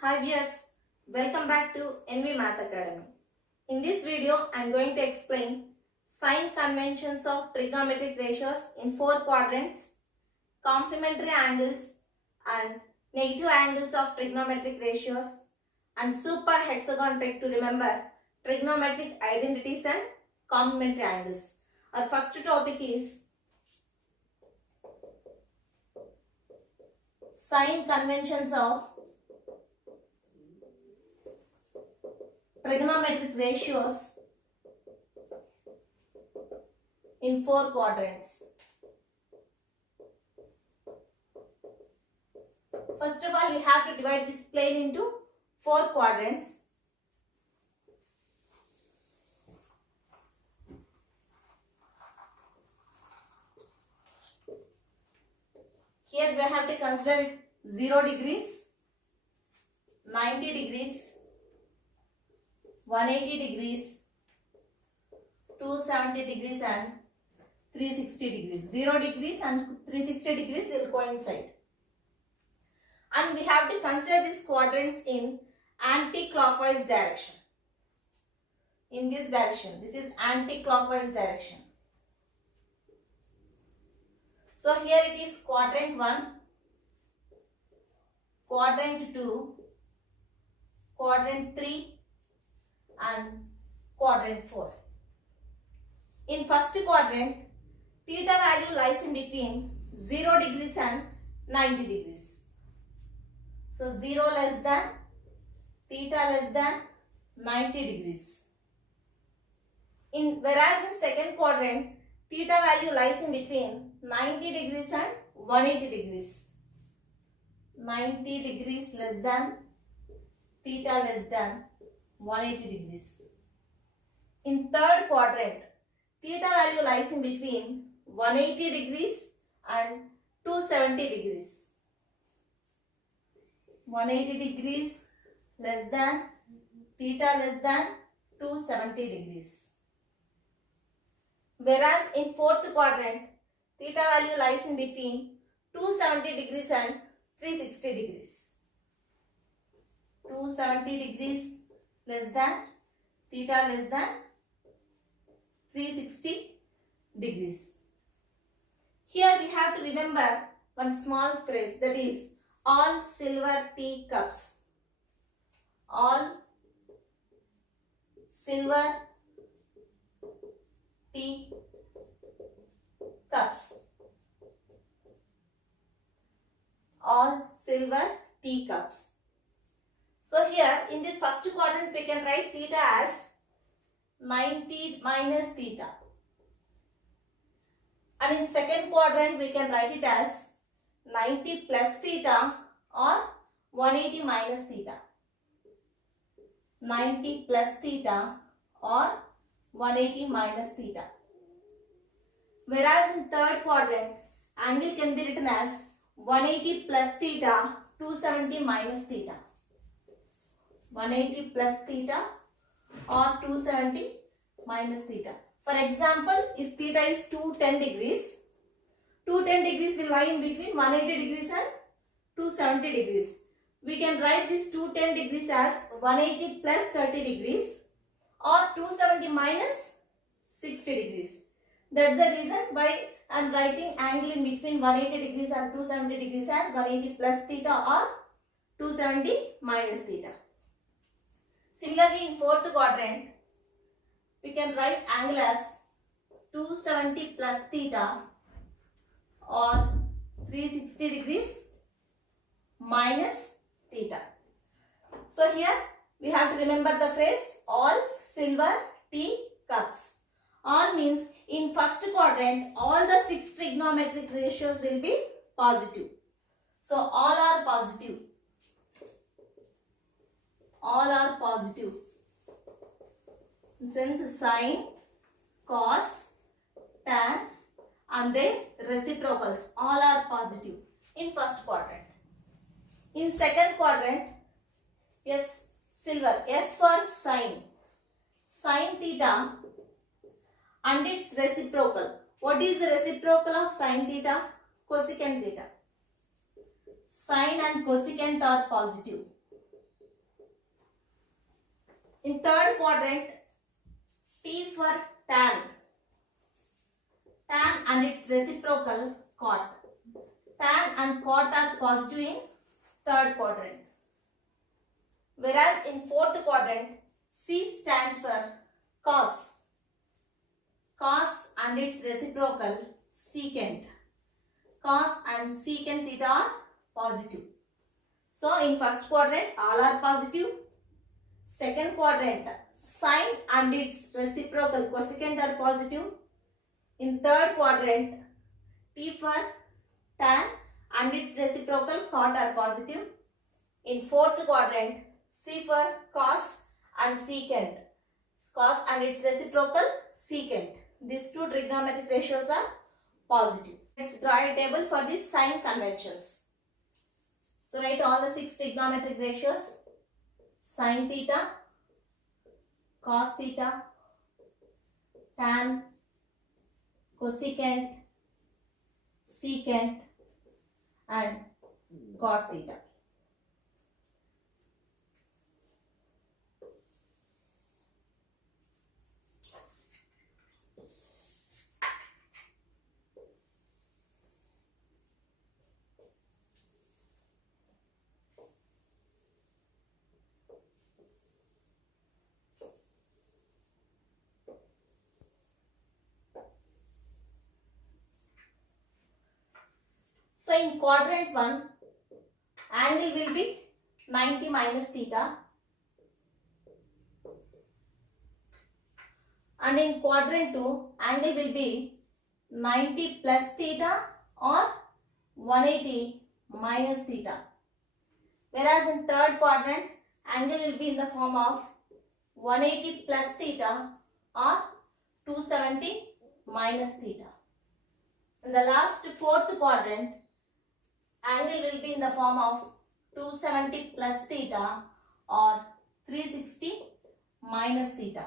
Hi viewers, welcome back to NV Math Academy. In this video, I am going to explain sign conventions of trigonometric ratios in four quadrants, complementary angles and negative angles of trigonometric ratios, and super hexagon trick to remember trigonometric identities and complementary angles. Our first topic is sign conventions of trigonometric ratios in four quadrants. First of all, we have to divide this plane into four quadrants. Here we have to consider 0 degrees, 90 degrees, 180 degrees, 270 degrees and 360 degrees. 0 degrees and 360 degrees will coincide. And we have to consider these quadrants in anti-clockwise direction. In this direction. This is anti-clockwise direction. So here it is quadrant 1, quadrant 2, quadrant 3 and quadrant 4. In first quadrant, theta value lies in between 0 degrees and 90 degrees. So 0 less than, theta less than 90 degrees. Whereas in second quadrant, theta value lies in between 90 degrees and 180 degrees. 90 degrees less than, theta less than 180 degrees. In third quadrant, theta value lies in between 180 degrees and 270 degrees. 180 degrees less than, theta less than 270 degrees. Whereas in fourth quadrant, theta value lies in between 270 degrees and 360 degrees. 270 degrees less than, theta less than 360 degrees. Here we have to remember one small phrase, that is all silver teacups. All silver teacups. All silver teacups. So here in this first quadrant we can write theta as 90 minus theta. And in second quadrant we can write it as 90 plus theta or 180 minus theta. 90 plus theta or 180 minus theta. Whereas in third quadrant, angle can be written as 180 plus theta, 270 minus theta. 180 plus theta or 270 minus theta. For example, if theta is 210 degrees, 210 degrees will lie in between 180 degrees and 270 degrees. We can write this 210 degrees as 180 plus 30 degrees or 270 minus 60 degrees. That's the reason why I am writing angle in between 180 degrees and 270 degrees as 180 plus theta or 270 minus theta. Similarly, in fourth quadrant, we can write angle as 270 plus theta or 360 degrees minus theta. So here we have to remember the phrase all silver teacups. All means in first quadrant all the 6 trigonometric ratios will be positive. So all are positive. All are positive. Since sine, cos, tan and their reciprocals all are positive in first quadrant. In second quadrant, yes, silver, S for sine. Sine theta and its reciprocal. What is the reciprocal of sine theta? Cosecant theta. Sine and cosecant are positive. In third quadrant, T for tan. Tan and its reciprocal cot. Tan and cot are positive in third quadrant. Whereas in fourth quadrant, C stands for cos. Cos and its reciprocal secant. Cos and secant theta are positive. So in first quadrant, all are positive. Second quadrant, sine and its reciprocal cosecant are positive. In third quadrant, T for tan and its reciprocal cot are positive. In fourth quadrant, C for cos and secant. Cos and its reciprocal secant. These two trigonometric ratios are positive. Let's draw a table for these sign conventions. So write all the 6 trigonometric ratios. Sin theta, cos theta, tan, cosecant, secant and cot theta. So in quadrant 1, angle will be 90 minus theta. And in quadrant 2, angle will be 90 plus theta or 180 minus theta. Whereas in third quadrant, angle will be in the form of 180 plus theta or 270 minus theta. In the last fourth quadrant, angle will be in the form of 270 plus theta or 360 minus theta.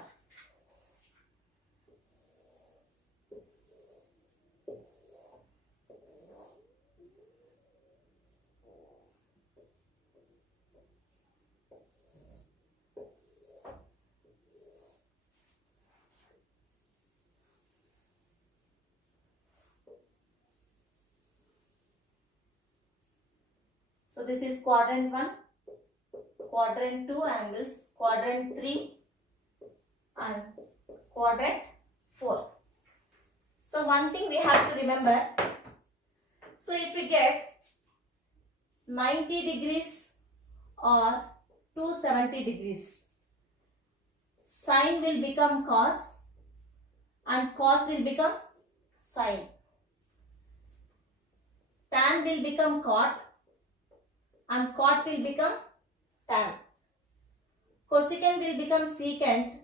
So this is quadrant 1, quadrant 2 angles, quadrant 3 and quadrant 4. So one thing we have to remember, so if we get 90 degrees or 270 degrees, sine will become cos and cos will become sine. Tan will become cot and cot will become tan. Cosecant will become secant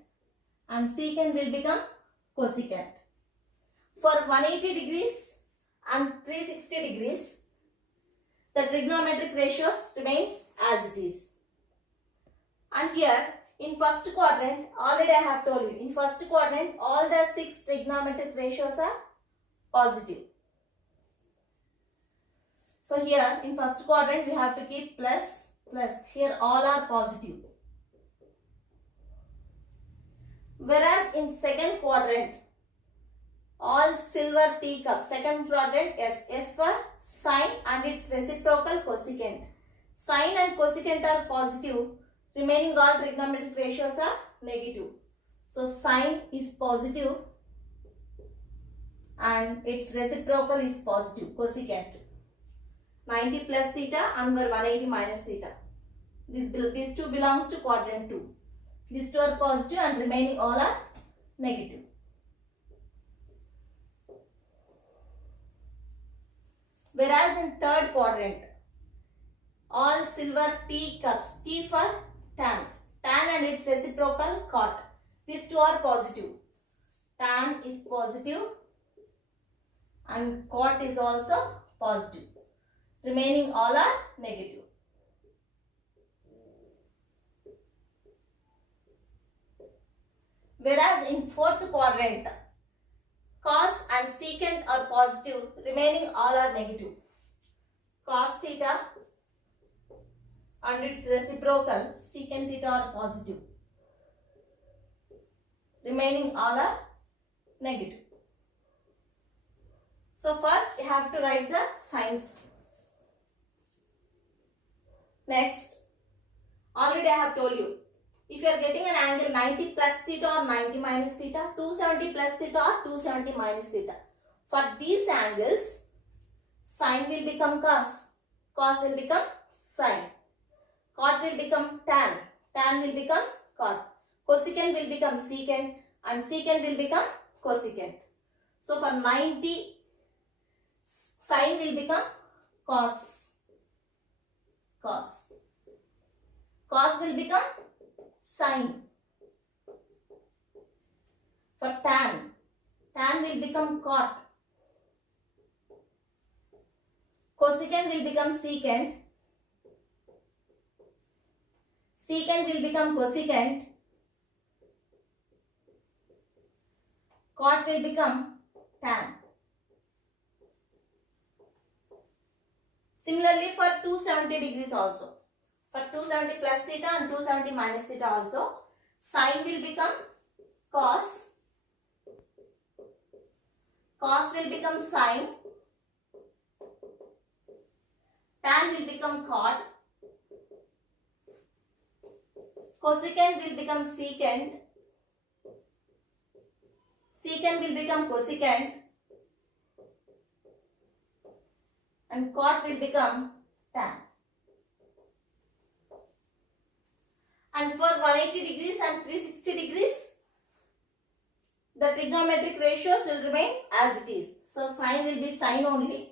and secant will become cosecant. For 180 degrees and 360 degrees, the trigonometric ratios remains as it is. And here in first quadrant, already I have told you, in first quadrant all the 6 trigonometric ratios are positive. So here in first quadrant we have to keep plus, plus. Here all are positive. Whereas in second quadrant, all silver teacup. Second quadrant, S for sine and its reciprocal cosecant. Sine and cosecant are positive. Remaining all trigonometric ratios are negative. So sine is positive and its reciprocal is positive, cosecant. 90 plus theta and 180 minus theta. These two belongs to quadrant 2. These two are positive and remaining all are negative. Whereas in third quadrant, all silver teacups. T for tan. Tan and its reciprocal cot. These two are positive. Tan is positive and cot is also positive. Remaining all are negative. Whereas in fourth quadrant, cos and secant are positive, remaining all are negative. Cos theta and its reciprocal secant theta are positive. Remaining all are negative. So first you have to write the signs. Next, already I have told you, if you are getting an angle 90 plus theta or 90 minus theta, 270 plus theta or 270 minus theta. For these angles, sine will become cos, cos will become sine, cot will become tan, tan will become cot, cosecant will become secant, and secant will become cosecant. So for 90, sine will become cos, cos, cos will become sine. For tan, tan will become cot, cosecant will become secant, secant will become cosecant, cot will become tan. Similarly for 270 degrees also. For 270 plus theta and 270 minus theta also, sine will become cos, cos will become sine, tan will become cot, cosecant will become secant, secant will become cosecant, and cot will become tan. And for 180 degrees and 360 degrees, the trigonometric ratios will remain as it is. So sine will be sine only,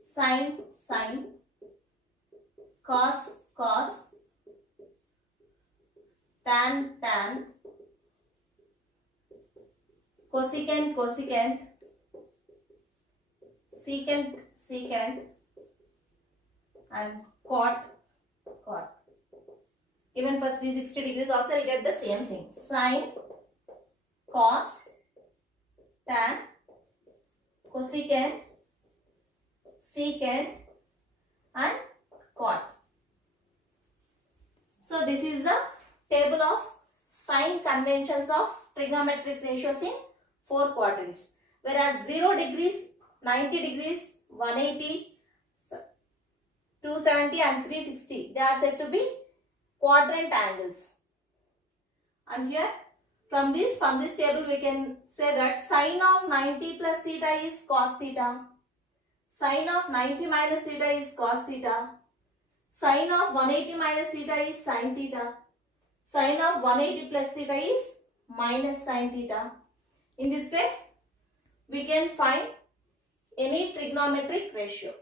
sine, sine, cos, cos, tan, tan, cosecant, cosecant, secant, secant, and cot, cot. Even for 360 degrees also I will get the same thing. Sine, cos, tan, cosecant, secant, and cot. So this is the table of sign conventions of trigonometric ratios in 4 quadrants. Whereas 0 degrees, 90 degrees, 180, 270 and 360, they are said to be quadrant angles. And here from this table we can say that sine of 90 plus theta is cos theta, sine of 90 minus theta is cos theta, sine of 180 minus theta is sin theta, sine of 180 plus theta is minus sin theta. In this way we can find any trigonometric ratio.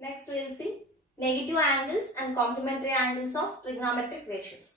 Next we will see negative angles and complementary angles of trigonometric ratios.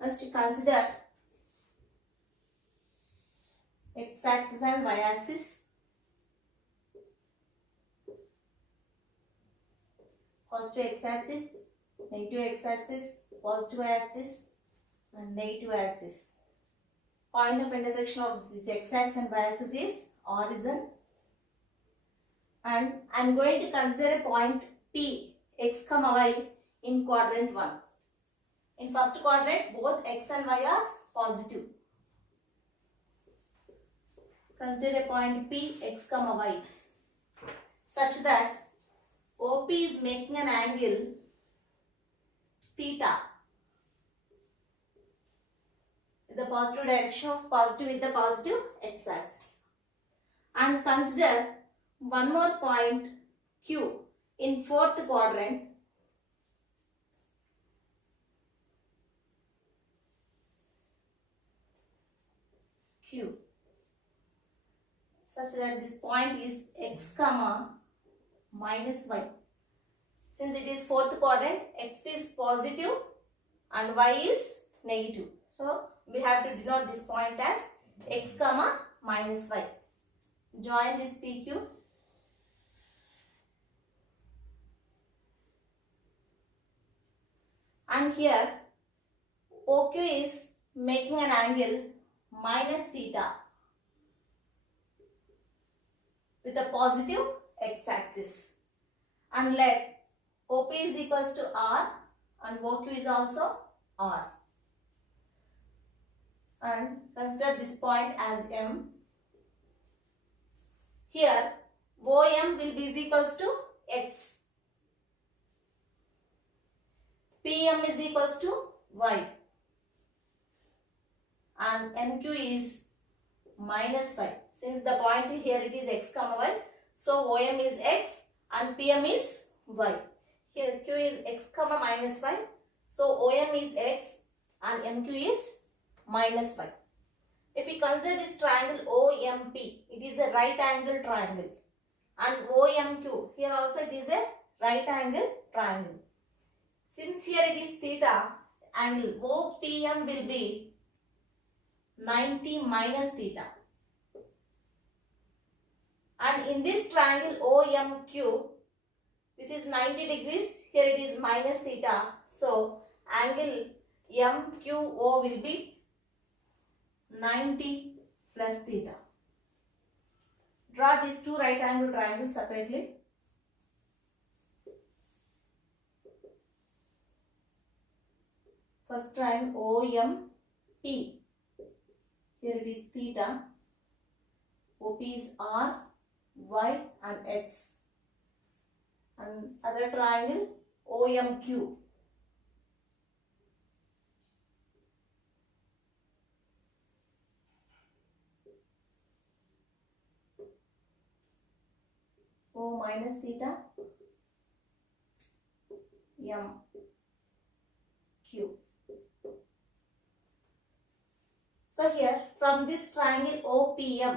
First to consider x-axis and y-axis. Positive x-axis, negative x-axis, positive y-axis, and negative axis. Point of intersection of this x-axis and y-axis is origin. And I am going to consider a point P, x, y in quadrant 1. In first quadrant, both x and y are positive. Consider a point P, x, y such that OP is making an angle theta in the positive direction of positive with the positive x-axis. And consider one more point Q in fourth quadrant. Q, such that this point is x comma minus y. Since it is fourth quadrant, x is positive and y is negative. So we have to denote this point as x comma minus y. Join this PQ. And here OQ is making an angle minus theta with a positive x-axis. And let OP is equals to R and OQ is also R. And consider this point as M. Here OM will be is equals to X. PM is equals to Y. And MQ is minus y. Since the point here it is x comma y, so OM is x and PM is y. Here Q is x comma minus y, so OM is x and MQ is minus y. If we consider this triangle OMP, it is a right angle triangle, and OMQ, here also it is a right angle triangle. Since here it is theta, angle OPM will be 90 minus theta. And in this triangle OMQ, this is 90 degrees, here it is minus theta. So angle MQO will be 90 plus theta. Draw these two right angle triangles separately. First triangle OMP. Here it is theta. OP is R, Y and X. And other triangle OMQ. O minus theta, M, Q. So here from this triangle OPM,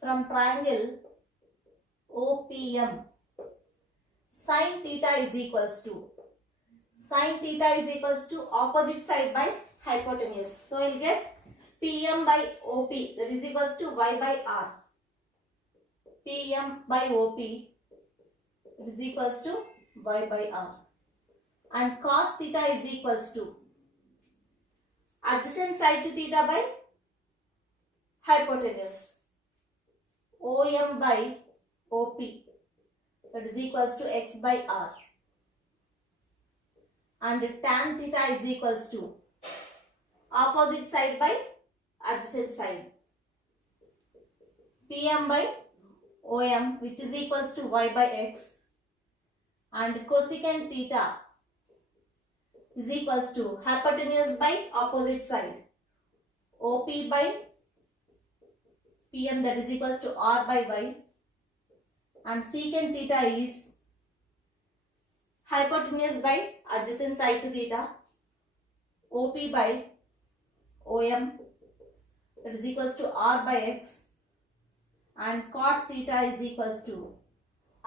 from triangle OPM, sin theta is equals to opposite side by hypotenuse. So we'll get PM by OP, that is equals to Y by R. PM by OP is equals to Y by R. And cos theta is equals to adjacent side to theta by hypotenuse. OM by OP, that is equals to X by R. And tan theta is equals to opposite side by adjacent side. PM by OM, which is equals to Y by X, and cosecant theta is equals to hypotenuse by opposite side. OP by PM, that is equals to R by Y, and secant theta is hypotenuse by adjacent side to theta. OP by OM, that is equals to R by X, and cot theta is equals to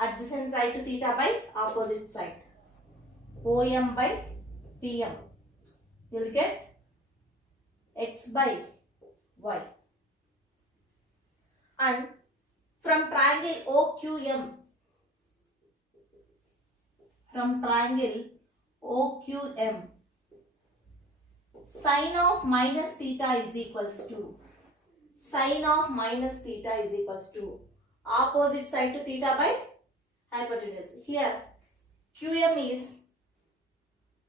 adjacent side to theta by opposite side. OM by PM. You will get X by Y. And from triangle OQM, sine of minus theta is equals to opposite side to theta by hypotenuse. Here QM is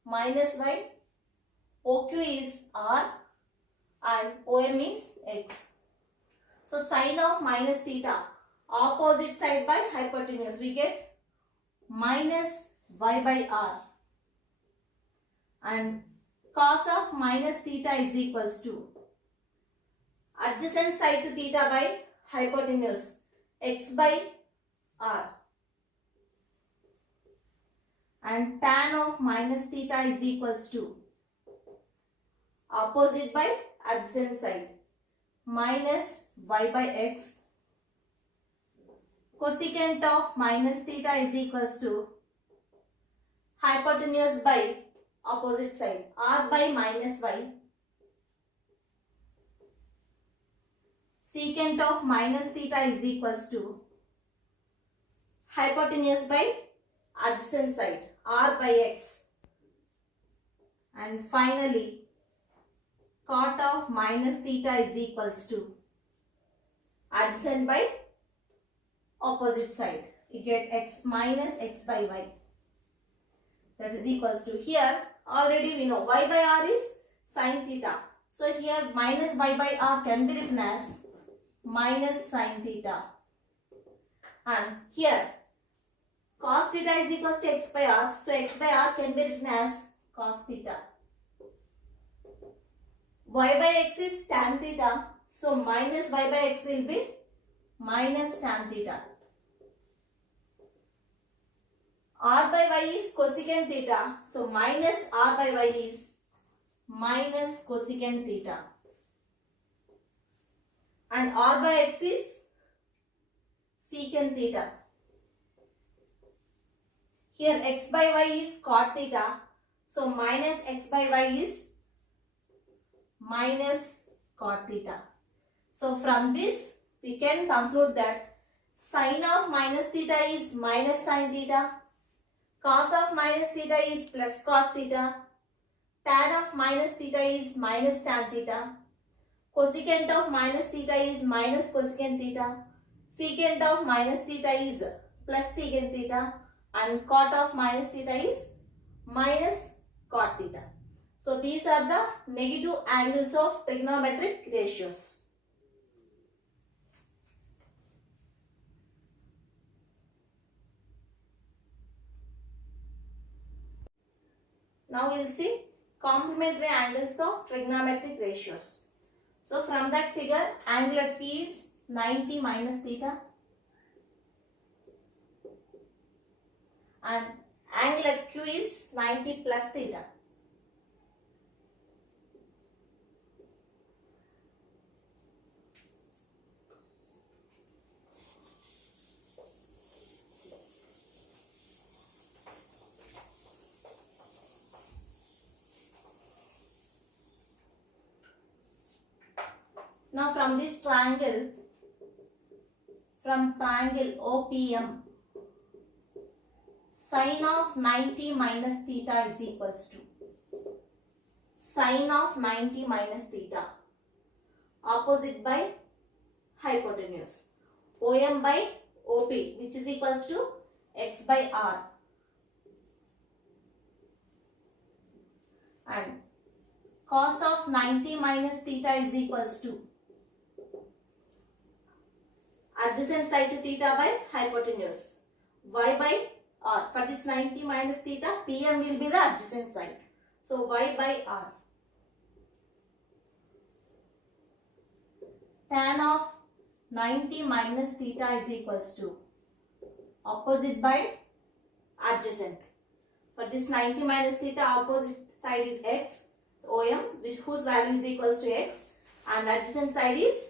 minus y, OQ is R and OM is X. So sine of minus theta, opposite side by hypotenuse, we get minus Y by R, and cos of minus theta is equals to adjacent side to theta by hypotenuse, X by R, and tan of minus theta is equals to opposite by adjacent side, minus y by x. Cosecant of minus theta is equals to hypotenuse by opposite side, r by minus y. Secant of minus theta is equals to hypotenuse by adjacent side, r by x. And finally, cot of minus theta is equals to adjacent by opposite side. You get x minus x by y. That is equals to, here already we know y by r is sin theta. So here minus y by r can be written as minus sin theta. And here cos theta is equals to x by r. So x by r can be written as cos theta. Y by x is tan theta. So minus y by x will be minus tan theta. R by y is cosecant theta. So minus r by y is minus cosecant theta. And r by x is secant theta. Here x by y is cot theta. So minus x by y is minus cot theta. So from this we can conclude that sin of minus theta is minus sin theta. Cos of minus theta is plus cos theta. Tan of minus theta is minus tan theta. Cosecant of minus theta is minus cosecant theta. Secant of minus theta is plus secant theta. And cot of minus theta is minus cot theta. So these are the negative angles of trigonometric ratios. Now we will see complementary angles of trigonometric ratios. So from that figure, angle at P is 90 minus theta. And angle at Q is 90 plus theta. Now from this triangle, from triangle OPM, sin of 90 minus theta is equals to sin of 90 minus theta, opposite by hypotenuse, OM by OP, which is equals to x by r. And cos of 90 minus theta is equals to adjacent side to theta by hypotenuse, y by r. For this 90 minus theta, PM will be the adjacent side. So y by r. Tan of 90 minus theta is equals to opposite by adjacent. For this 90 minus theta, opposite side is x, so OM, whose value is equals to x, and adjacent side is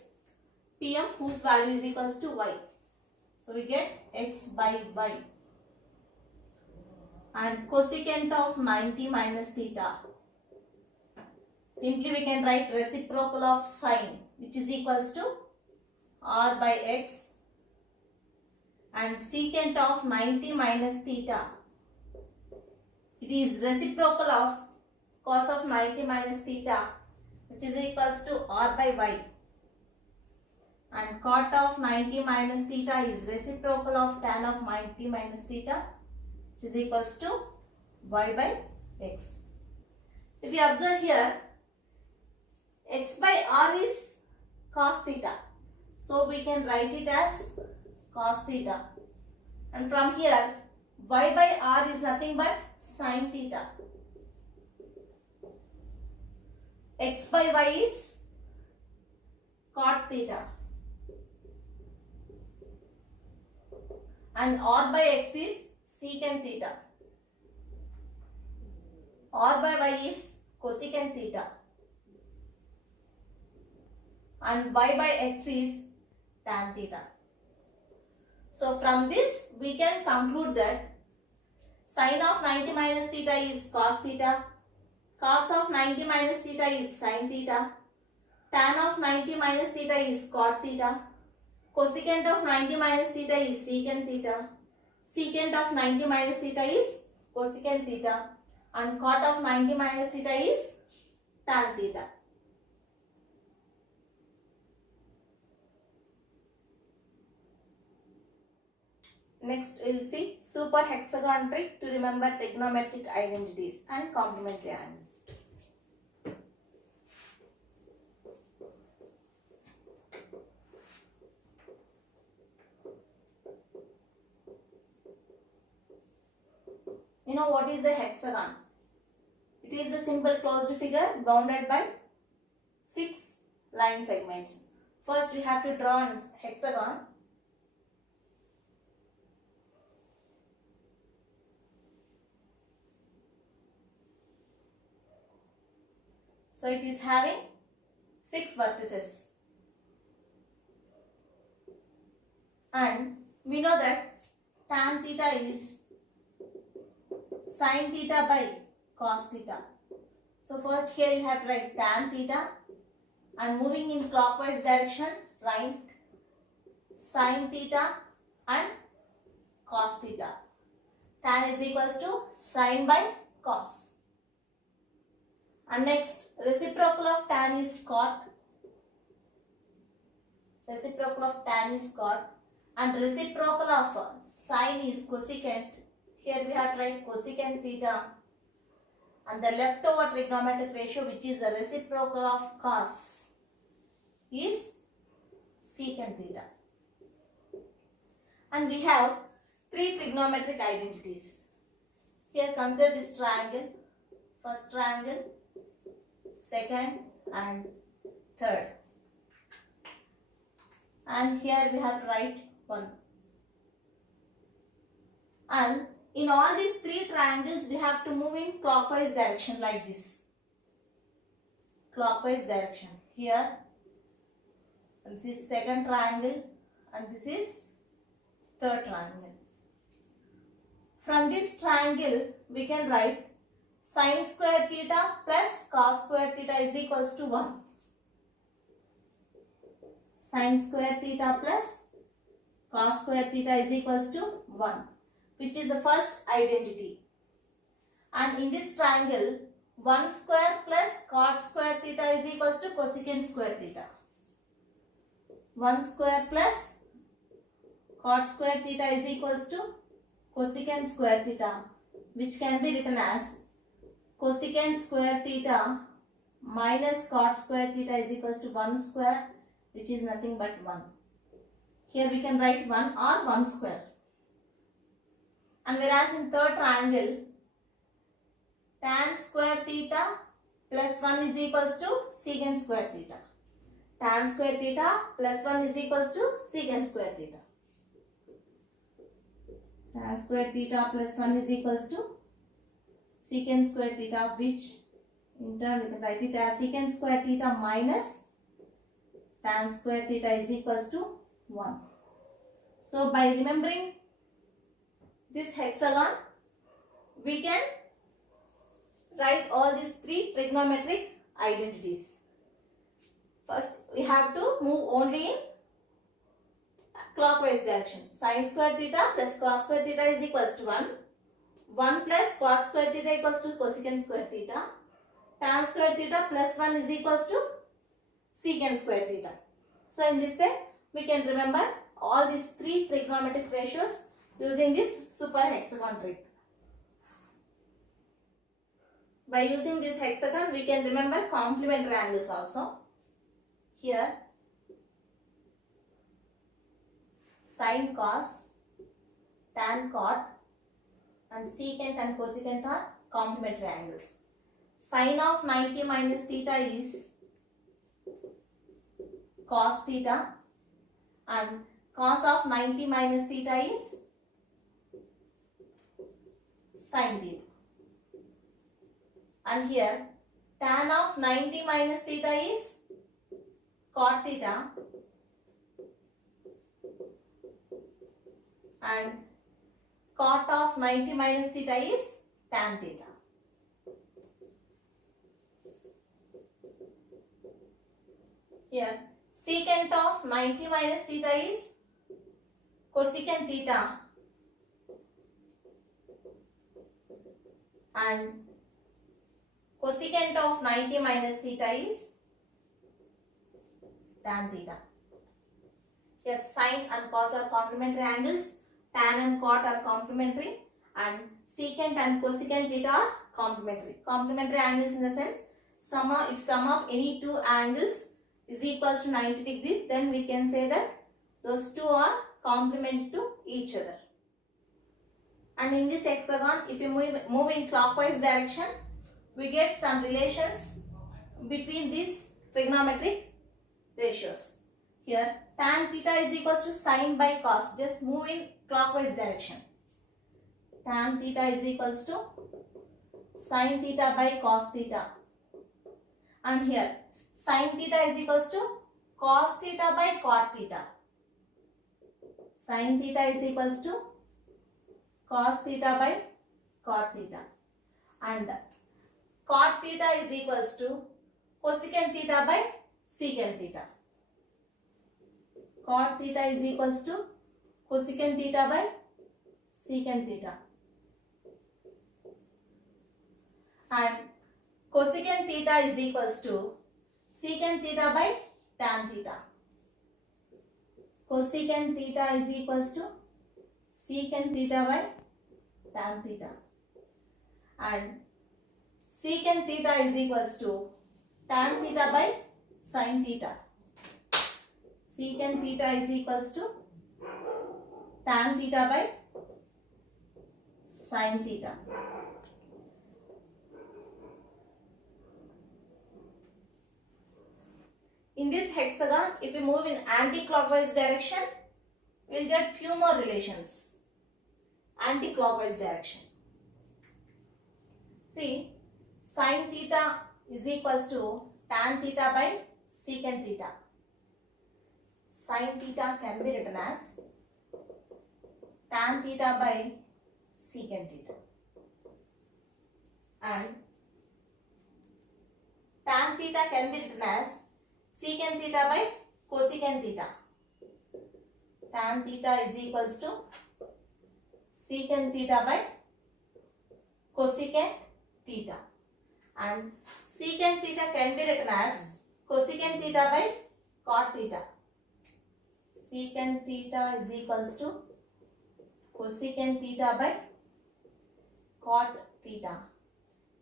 PM, whose value is equals to y. So we get x by y. And cosecant of 90 minus theta, simply we can write reciprocal of sine, which is equals to r by x. And secant of 90 minus theta, it is reciprocal of cos of 90 minus theta, which is equals to r by y. And cot of 90 minus theta is reciprocal of tan of 90 minus theta, which is equals to y by x. If you observe here, x by r is cos theta. So we can write it as cos theta. And from here, y by r is nothing but sin theta. X by y is cot theta. And r by x is secant theta. R by y is cosecant theta. and y by x is tan theta. So from this we can conclude that sin of 90 minus theta is cos theta, cos of 90 minus theta is sin theta, tan of 90 minus theta is cot theta, cosecant of 90 minus theta is secant theta, secant of 90 minus theta is cosecant theta, and cot of 90 minus theta is tan theta. Next we will see super hexagon trick to remember trigonometric identities and complementary angles. You know what is a hexagon? It is a simple closed figure bounded by 6 line segments. First we have to draw a hexagon. So it is having 6 vertices. And we know that tan theta is sin theta by cos theta. So first here you have to write tan theta, and moving in clockwise direction write sin theta and cos theta. Tan is equals to sin by cos. And next, reciprocal of tan is cot. Reciprocal of tan is cot. And reciprocal of sin is cosecant. Here we have to write cosecant theta. And the leftover trigonometric ratio, which is the reciprocal of cos, is secant theta. And we have 3 trigonometric identities. Here consider this triangle. First triangle, second and third, and here we have to write 1. And in all these 3 triangles we have to move in clockwise direction like this. Clockwise direction. Here this is second triangle and this is third triangle. From this triangle we can write sin square theta plus cos square theta is equals to 1. Sin square theta plus cos square theta is equals to 1, which is the first identity. And in this triangle, 1 square plus cot square theta is equals to cosecant square theta. 1 square plus cot square theta is equals to cosecant square theta, which can be written as cosecant square theta minus cot square theta is equals to 1 square, which is nothing but 1. Here we can write 1 or 1 square. And whereas in third triangle, tan square theta plus 1 is equals to secant square theta. Tan square theta plus 1 is equals to secant square theta. Tan square theta plus 1 is equals to secant square theta, which in turn we can write it as secant square theta minus tan square theta is equals to 1. So by remembering this hexagon, we can write all these 3 trigonometric identities. First we have to move only in clockwise direction. Sin square theta plus cos square theta is equals to 1. 1 plus cot square theta equals to cosecant square theta. Tan square theta plus 1 is equals to secant square theta. So in this way we can remember all these 3 trigonometric ratios using this super hexagon trick. By using this hexagon we can remember complementary angles also. Here sin cos, tan cot and secant and cosecant are complementary angles. Sin of 90 minus theta is cos theta and cos of 90 minus theta is sin theta. And here tan of 90 minus theta is cot theta and cot of 90 minus theta is tan theta. Here secant of 90 minus theta is cosecant theta and cosecant of 90 minus theta is tan theta. Here sine and cos are complementary angles, tan and cot are complementary, and secant and cosecant theta are complementary. Complementary angles in the sense if sum of any two angles is equals to 90 degrees, then we can say that those two are complementary to each other. And in this hexagon, if you move in clockwise direction, we get some relations between these trigonometric ratios. Here tan theta is equals to sine by cos. Just move in clockwise direction. Tan theta is equals to sine theta by cos theta. And here sine theta is equals to cos theta by cot theta. Sine theta is equals to cos theta by cot theta. And cot theta is equals to cosecant theta by secant theta. Cot theta is equals to cosecant theta by secant theta. And cosecant theta is equals to secant theta by tan theta. Cosecant theta is equals to secant theta by tan theta. And secant theta is equals to tan theta by sin theta. Secant theta is equals to tan theta by sin theta. In this hexagon, if we move in anti-clockwise direction, we will get few more relations. Anti-clockwise direction. See, sin theta is equals to tan theta by secant theta. Sin theta can be written as tan theta by secant theta. And tan theta can be written as secant theta by cosecant theta. Tan theta is equals to secant theta by cosecant theta. And secant theta can be written as cosecant theta by cot theta. Secant theta is equals to cosecant theta by cot theta.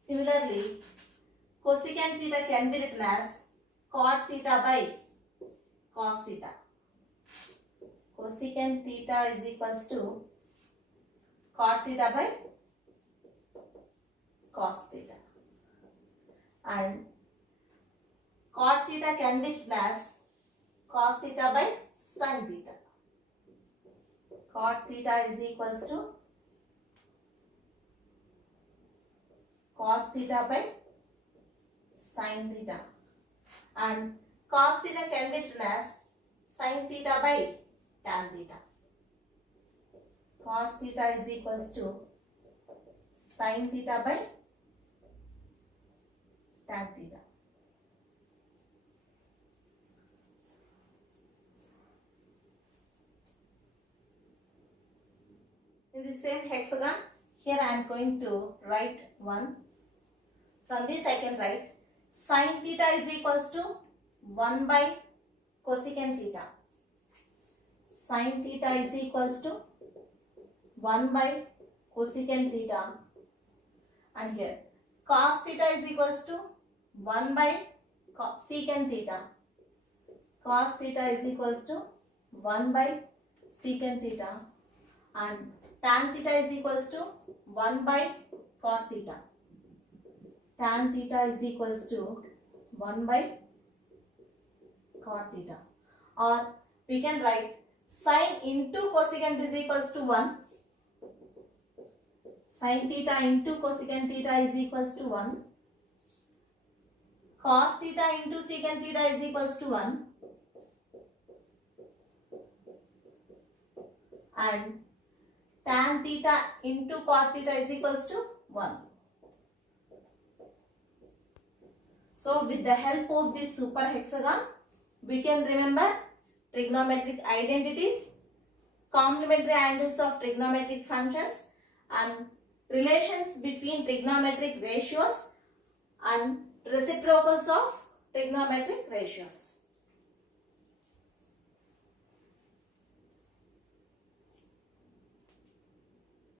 Similarly, cosecant theta can be written as cot theta by cos theta. Cosecant theta is equals to cot theta by cos theta. And cot theta can be written as cos theta by sin theta. Cot theta is equals to cos theta by sin theta. And cos theta can be written as sin theta by tan theta. Cos theta is equals to sin theta by tan theta. In the same hexagon, here I am going to write one. From this I can write sin theta is equals to 1 by cosecant theta. Sin theta is equals to 1 by cosecant theta. And here cos theta is equals to 1 by secant theta. Cos theta is equals to 1 by secant theta. And tan theta is equals to 1 by cot theta. Tan theta is equals to 1 by cot theta. Or we can write sin into cosecant is equals to 1. Sin theta into cosecant theta is equals to 1. Cos theta into secant theta is equals to 1. and tan theta into cot theta is equals to 1. So with the help of this super hexagon, we can remember trigonometric identities, complementary angles of trigonometric functions, and relations between trigonometric ratios and reciprocals of trigonometric ratios.